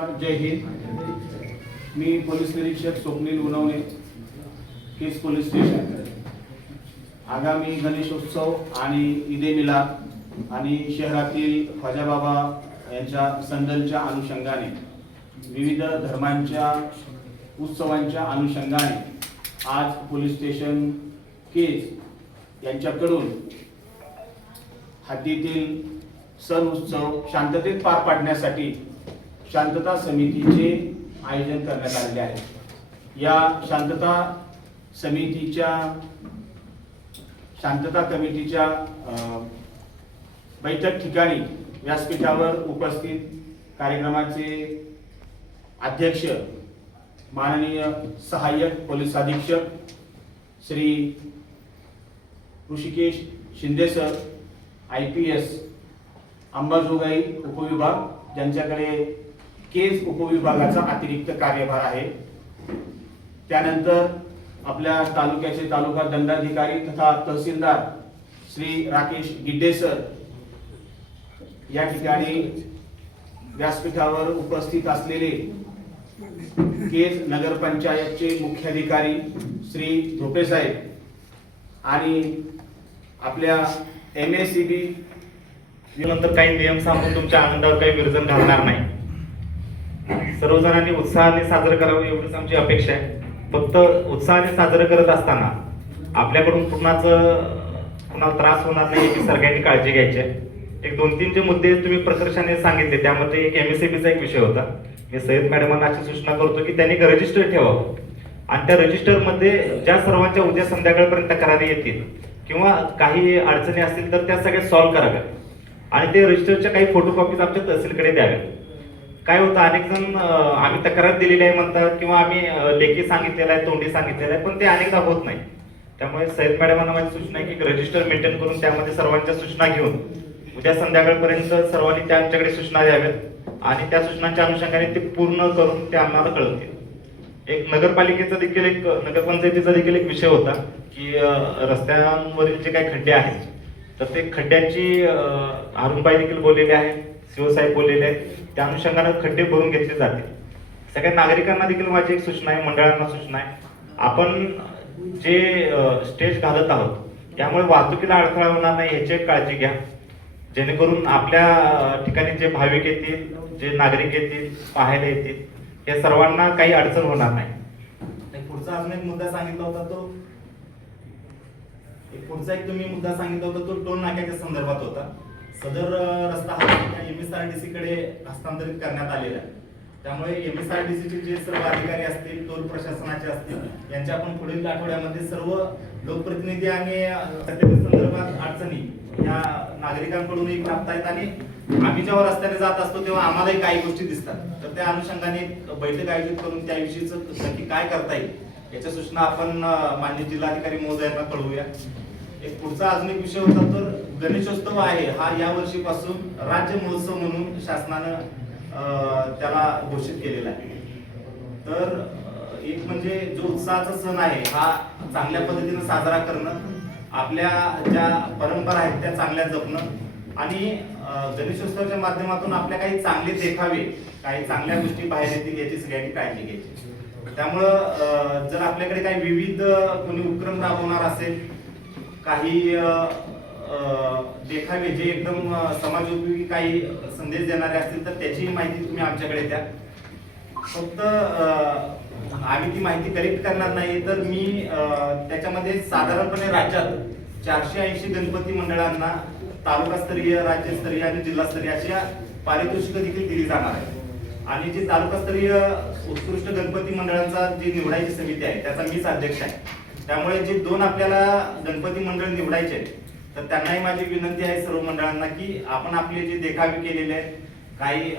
नमस्कार जय हिंद. मी पोलीस निरीक्षक स्वप्नील उनवणे केस पोलीस स्टेशन. आगामी गणेशोत्सव आणि ईदे मिला आणि शहरातील ख्वाजाबाबा यांच्या संदलच्या अनुषंगाने विविध धर्मांच्या उत्सवांच्या अनुषंगाने आज पोलीस स्टेशन केस यांच्याकडून हद्दीतील सण उत्सव शांततेत पार पाडण्यासाठी शांतता समितीचे आयोजन करण्यात आलेले आहे. या शांतता समितीच्या शांतता कमिटीच्या बैठक ठिकाणी व्यासपीठावर उपस्थित कार्यक्रमाचे अध्यक्ष माननीय सहाय्यक पोलीस अधीक्षक Shri Rishikesh Shinde sir I P S Ambajogai उपविभाग ज्यांच्याकडे केस उपविभागाचा अतिरिक्त कार्यभार आहे. त्यानंतर आपल्या तालुक्याचे तालुका दंडाधिकारी तथा तहसीलदार श्री राकेश गिड्डे सर या ठिकाणी व्यासपीठावर उपस्थित असलेले केज नगरपंचायतचे मुख्याधिकारी श्री धोपे साहेब आणि आपल्या एम एस सी बी नंतर काही नियम सांगून तुमच्या आनंदावर काही विरजन घालणार नाही. सर्वजणांनी उत्साहाने साजरं करावं एवढीच आमची अपेक्षा आहे. फक्त उत्साहाने साजरं करत असताना आपल्याकडून कुणाचं कुणाला त्रास होणार नाही याची सगळ्यांनी काळजी घ्यायची आहे. एक दोन तीन जे मुद्दे तुम्ही प्रकर्षाने सांगितले त्यामध्ये एक एमएससीबीचा एक विषय होता. मी सय्यद मॅडमांना अशी सूचना करतो की त्यांनी एक रजिस्टर ठेवावं. आणि त्या रजिस्टरमध्ये ज्या सर्वांच्या उद्या संध्याकाळपर्यंत तक्रारी येतील किंवा काही अडचणी असतील तर त्या सगळ्या सॉल्व्ह कराव्यात. आणि ते रजिस्टरच्या काही फोटोकॉपीज आमच्या तहसीलकडे द्याव्यात. काय होतं अनेक जण आम्ही तक्रार दिलेली आहे म्हणतात किंवा आम्ही लेखी सांगितलेलं आहे तोंडी सांगितलेलं आहे पण ते अनेकदा होत नाही. त्यामुळे सैद मॅडमांना माझी सूचना आहे की रजिस्टर मेंटेन करून त्यामध्ये सर्वांच्या सूचना घेऊन उद्या संध्याकाळपर्यंत सर्वांनी त्या आमच्याकडे सूचना द्याव्यात आणि त्या सूचनांच्या अनुषंगाने ते पूर्ण करून ते आम्हाला कळवतील एक नगरपालिकेचा देखील एक नगरपंचायतीचा देखील एक विषय होता की रस्त्यांवरील जे काही खड्डे आहेत तर ते खड्ड्यांची अरुणबाई देखील बोललेले आहेत. शिवसाहेब बोललेले आहेत. त्या अनुषंगाने खड्डे भरून घेतले जाते. सगळ्या नागरिकांना देखील माझी एक सूचना आहे मंडळांना सूचना आहे. आपण जे स्टेज घालत आहोत त्यामुळे वाहतुकीला अडथळा होणार नाही याची एक काळजी घ्या. जेणेकरून आपल्या ठिकाणी जे भाविक येतील जे नागरिक येतील पाहायला येतील या सर्वांना काही अडचण होणार नाही पुढचा अजून एक मुद्दा सांगितला होता तो. एक पुढचा एक तुम्ही मुद्दा सांगितला होता तो टोल नाक्याच्या संदर्भात होता. सदर रस्ता हा M S R D C कडे हस्तांतरित करण्यात आलेला आहे. त्यामुळे एम एस आर डी चे जे सर्व अधिकारी असतील टोल प्रशासनाचे असतील यांच्या आपण पुढील आठवड्यामध्ये सर्व लोकप्रतिनिधी आणि संदर्भात अडचणी या नागरिकांकडूनही प्राप्त आहेत आणि आम्ही जेव्हा रस्त्याने जात असतो तेव्हा आम्हालाही काही गोष्टी दिसतात. तर त्या अनुषंगाने बैठक आयोजित करून त्याविषयीच नक्की काय करता येईल याच्या सूचना आपण अं, माननीय जिल्हाधिकारी महोदयांना कळवूया. एक पुढचा अजून एक विषय होता तर गणेशोत्सव आहे. हा या वर्षीपासून राज्य महोत्सव म्हणून शासनानं त्याला घोषित केलेला आहे. तर एक म्हणजे जो उत्साहाचा सण आहे हा चांगल्या पद्धतीनं साजरा करणं आपल्या ज्या परंपरा आहेत त्या चांगल्या जपणं आणि गणेशोत्सवाच्या माध्यमातून आपल्या काही चांगले देखावे काही चांगल्या गोष्टी बाहेर येतील याची सगळ्यांनी काळजी घ्यायची. त्यामुळं जर आपल्याकडे काही विविध कोणी उपक्रम राबवणार असेल काही देखावे जे एकदम समाज समाजोपयोगी काही संदेश देणारे असतील तर त्याची माहिती तुम्ही आमच्याकडे द्या. फक्त आम्ही ती माहिती कलेक्ट करणार नाही तर मी त्याच्यामध्ये साधारणपणे राज्यात चारशे ऐंशी गणपती मंडळांना तालुकास्तरीय राज्यस्तरीय आणि जिल्हास्तरीय अशा पारितोषिक देखील दिली जाणार आहे आणि जी तालुकास्तरीय उत्कृष्ट गणपती मंडळांचा जी निवडायची समिती आहे त्याचा मीच अध्यक्ष आहे. त्यामुळे जे दोन आपल्याला गणपती मंडळ निवडायचे आहेत, तर त्यांनाही माझी विनंती आहे सर्व मंडळांना की आपण आपले जे देखावे केलेले आहेत काही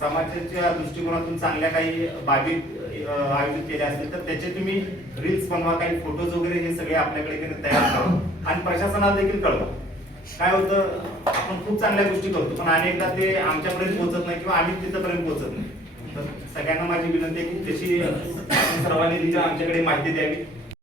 समाजाच्या दृष्टिकोनातून चांगल्या काही बाबी आयोजित केल्या असतील तर त्याचे तुम्ही रील्स बनवा काही फोटोज वगैरे हे सगळे आपल्याकडे तयार करा. आणि प्रशासनाला देखील कळवा. काय होतं आपण खूप चांगल्या गोष्टी करतो पण अनेकदा ते आमच्यापर्यंत पोहोचत नाही किंवा आम्ही तिथपर्यंत पोहोचत नाही. तर सगळ्यांना माझी विनंती आहे की तशी सर्वांनी आमच्याकडे माहिती द्यावी.